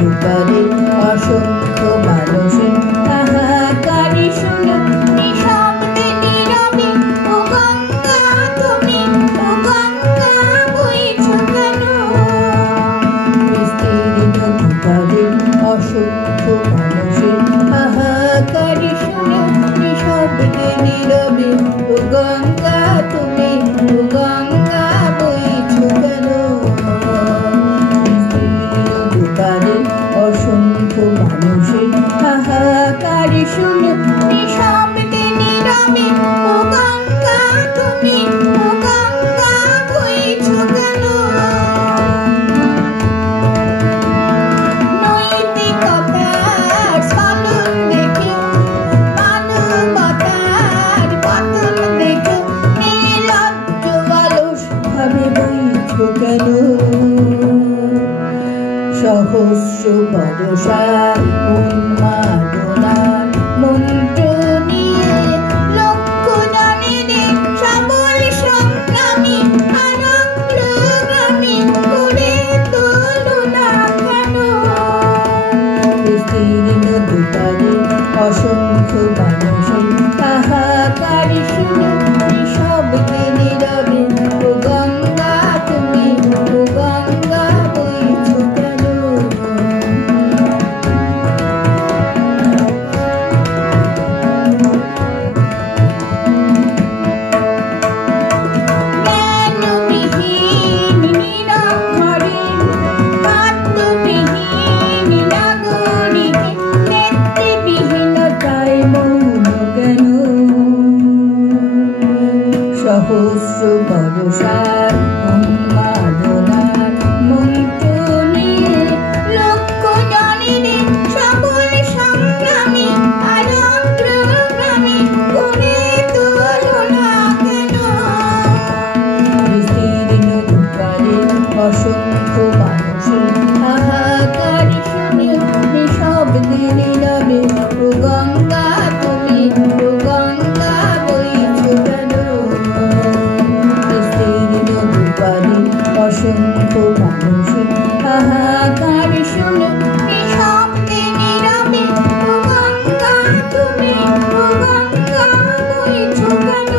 দুপারে অসংখ্য মানুষের হাহাকারে শুনে নিঃশব্দে নীরবে ও গঙ্গা তুমি ও গঙ্গা বইছো কেন? বিস্তীর্ণ দুপারে অসংখ্য মানুষের হাহাকারে শুনে নিঃশব্দে নীরবে ও গঙ্গা তুমি ও গঙ্গা বইছো কেন? অসংখ্য মানুষের হাহাকারে শুনে নিঃশব্দে নীরবে ও গঙ্গা তুমি ও গঙ্গা বইছো কেন? নৈতিকতার স্খলন দেখে মানবতার পতন দেখে নির্লজ্জ অলস ভাবে বইছো কেন? সহস্র বর্ষার উন্মাদনার মন্ত্র নিয়ে লক্ষ জনের সবল সংগ্রামী আনন্দগ্রামী করে তোলো না কেন? বিস্তীর্ণ দুপারে অসংখ্য মানুষের হাহাকারে শুনে নিঃশব্দে নীরবে ও গঙ্গা তুমি ও গঙ্গা বইছো কেন? জ্ঞানবিহীন নিরক্ষরের খাদ্যবিহীন নাগরিকে নেতৃবিহীনতায় মৌন কেন? সহস্র বর্ষার উন্মাদনার মন্ত্র নিয়ে লক্ষ জনের সবল সংগ্রামী আর অগ্রগামী করে তোলো না কেন? বিস্তীর্ণ দুপারে অসংখ্য মানুষের হাহাকারে শুনে নিঃশব্দে নীরবে ও গঙ্গা তুমি ও গঙ্গা বইছো কেন? বিস্তীর্ণ দুপারে অসংখ্য মানুষের হাহাকারে শুনে নিঃশব্দে নীরবে ও গঙ্গা তুমি ও গঙ্গা বইছো কেন?